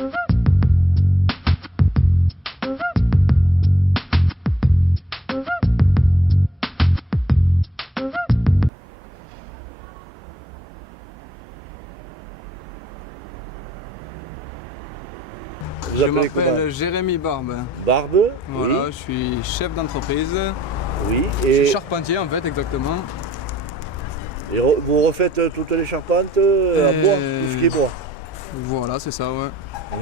Je m'appelle Jérémy Barbe. Barbe. Voilà, Oui. je suis chef d'entreprise. Oui. Je Et, suis charpentier en fait, exactement. et vous refaites toutes les charpentes à bois, tout ce qui est bois. Voilà, c'est ça, ouais. Oui.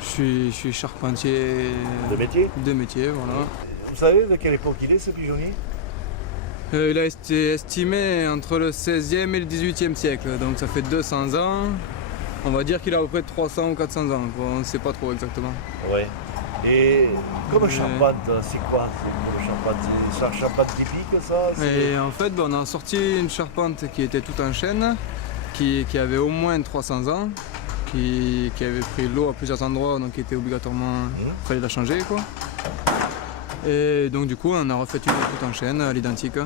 Je suis charpentier De métier. de métier, voilà. Vous savez de quelle époque il est ce pigeonnier? Il a été estimé entre le 16e et le 18e siècle, donc ça fait 200 ans. On va dire qu'il a à peu près 300 ou 400 ans, quoi. On ne sait pas trop exactement. Oui. Et comme charpente, c'est quoi? C'est comme charpente, c'est une charpente typique ça? Et en fait, on a sorti une charpente qui était toute en chêne, qui avait au moins 300 ans, qui avait pris l'eau à plusieurs endroits, donc qui était obligatoirement, fallait la changer, quoi. Et donc du coup, on a refait une toute en chêne, à l'identique.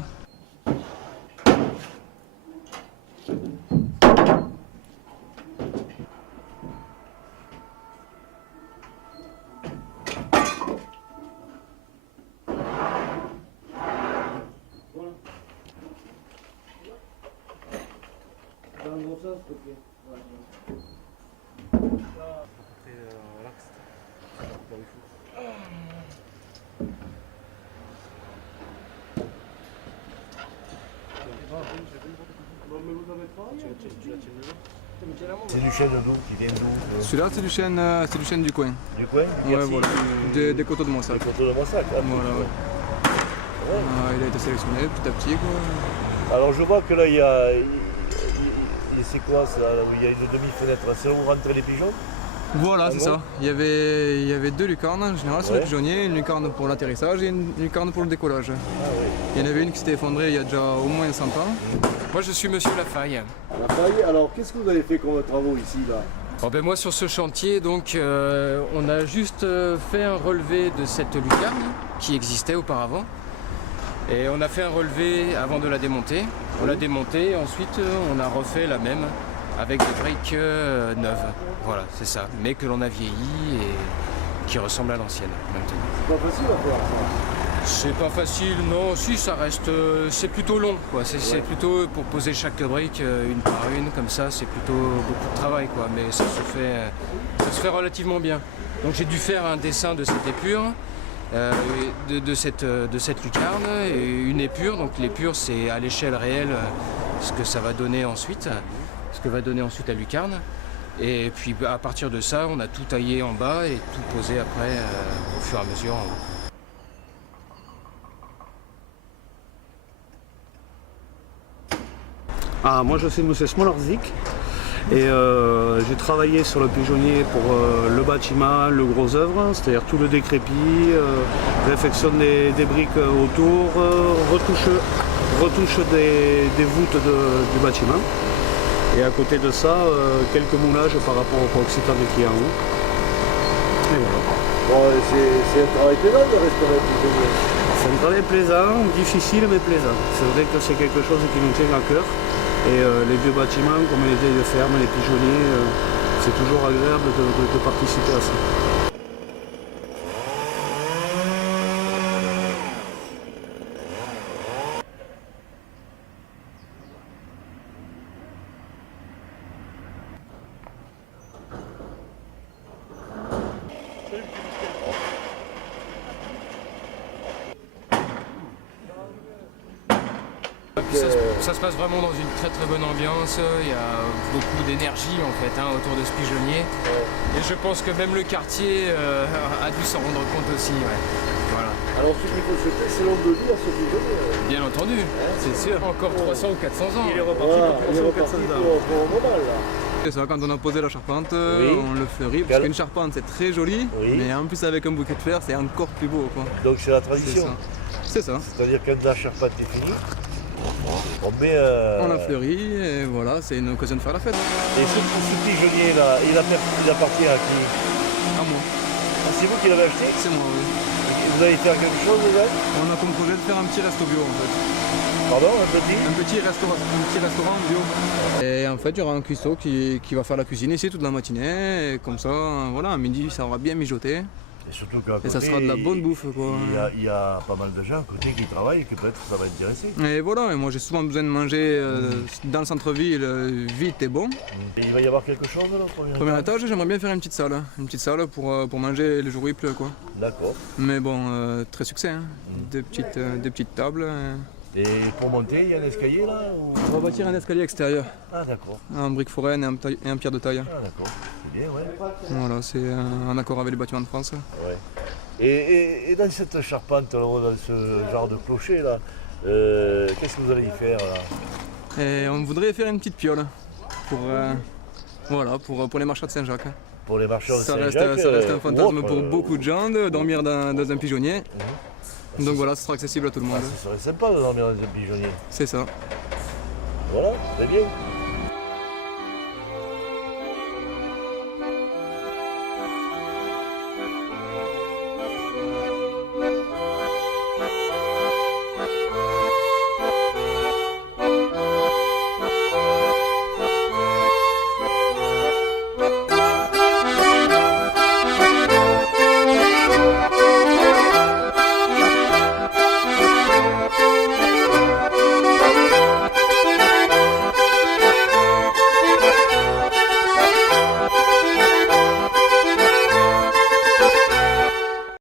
C'est du chêne d'où qui vient d'où? Celui-là, c'est du chêne du coin. Du coin? Ouais, voilà, des coteaux de Moissac. Des coteaux de Moissac. Hein, Voilà, ouais. Ouais. Il a été sélectionné petit à petit, quoi. Alors je vois que là il y a. C'est quoi ça? Il y a une demi-fenêtre. C'est où rentrent les pigeons? Voilà, c'est ça. Il y avait deux lucarnes en général sur Ouais. le pigeonnier, une lucarne pour l'atterrissage et une lucarne pour le décollage. Ah oui. Il y en avait une qui s'était effondrée il y a déjà au moins 100 ans. Moi je suis Monsieur Lafaille. La faille, alors qu'est-ce que vous avez fait comme travaux ici là? Oh ben moi sur ce chantier donc on a juste fait un relevé de cette lucarne qui existait auparavant. Et on a fait un relevé avant de la démonter. On l'a démontée et ensuite on a refait la même avec des briques neuves. Voilà, c'est ça. Mais que l'on a vieilli et qui ressemble à l'ancienne maintenant. C'est pas facile à faire ça. C'est pas facile, non, si ça reste, c'est plutôt long quoi, c'est plutôt pour poser chaque brique une par une, comme ça c'est plutôt beaucoup de travail quoi, mais ça se fait relativement bien. Donc j'ai dû faire un dessin de cette épure, de cette lucarne, et une épure, donc l'épure c'est à l'échelle réelle ce que ça va donner ensuite, ce que va donner ensuite la lucarne. Et puis à partir de ça, on a tout taillé en bas et tout posé après au fur et à mesure en haut. Ah, moi je suis M. Smolorzik et j'ai travaillé sur le pigeonnier pour le bâtiment, le gros œuvre, c'est-à-dire tout le décrépit, réfection des briques autour, retouche des voûtes du bâtiment. Et à côté de ça, quelques moulages par rapport au Proxitane qui est en haut. Et voilà. Bon, c'est un travail plaisant de restaurer un pigeonnier. C'est un travail plaisant, difficile mais plaisant. C'est vrai que c'est quelque chose qui nous tient à cœur. Et les vieux bâtiments, comme les vieilles fermes, les pigeonniers, c'est toujours agréable de participer à ça. Ça se passe vraiment dans une très très bonne ambiance, il y a beaucoup d'énergie en fait autour de ce pigeonnier. Et je pense que même le quartier a dû s'en rendre compte aussi. Ouais. Voilà. Alors ce qu'il faut souhaiter, c'est longue de vie à ce pigeonnier. Bien entendu, c'est sûr. Encore 300 ou 400 ans. Il est reparti Voilà, pour il 300 est ou reparti 400 ans. pour un moment là. C'est ça, quand on a posé la charpente, Oui. on le fleurit, parce qu'une charpente c'est très joli, Oui. mais en plus avec un bouquet de fer c'est encore plus beau, quoi. Donc c'est la C'est tradition. ça. C'est ça. C'est-à-dire quand la charpente est finie, on met. On la fleurit et voilà, c'est une occasion de faire la fête. Et ce pigeonnier là, il appartient à qui? À moi. Ah, c'est vous qui l'avez acheté? C'est moi, oui. Vous Vous allez faire quelque chose déjà? On a comme projet de faire un petit resto bio en fait. Pardon, un petit? Un petit restaurant bio. Et en fait, il y aura un cuistot qui va faire la cuisine ici toute la matinée. Et comme ça, voilà, à midi, ça aura bien mijoté. Et surtout qu'à côté, Et ça sera de la bonne bouffe, quoi. Il y a pas mal de gens à côté qui travaillent et que peut-être ça va intéresser. Et voilà, et moi j'ai souvent besoin de manger dans le centre-ville vite et bon. Et il va y avoir quelque chose là, au Premier étage, j'aimerais bien faire une petite salle pour manger les jours où il pleut, quoi. D'accord. Mais bon, très succès, hein. Deux petites tables. Et pour monter, il y a un escalier là ou... On va bâtir un escalier extérieur, Ah d'accord. en brique foraine et un pierre de taille. Ah d'accord. C'est bien, ouais. Voilà, c'est en accord avec les bâtiments de France. Ouais. Et dans cette charpente, là, dans ce genre de clocher là, qu'est-ce que vous allez y faire là? Et on voudrait faire une petite piole pour les marchands de Saint-Jacques. Pour les marchands de Ça Saint-Jacques, reste un fantasme ou autre, pour beaucoup de gens de dormir dans un pigeonnier. Donc voilà, ce sera accessible à tout le monde. Ce serait sympa de dormir dans un pigeonnier. C'est ça. Voilà, très bien.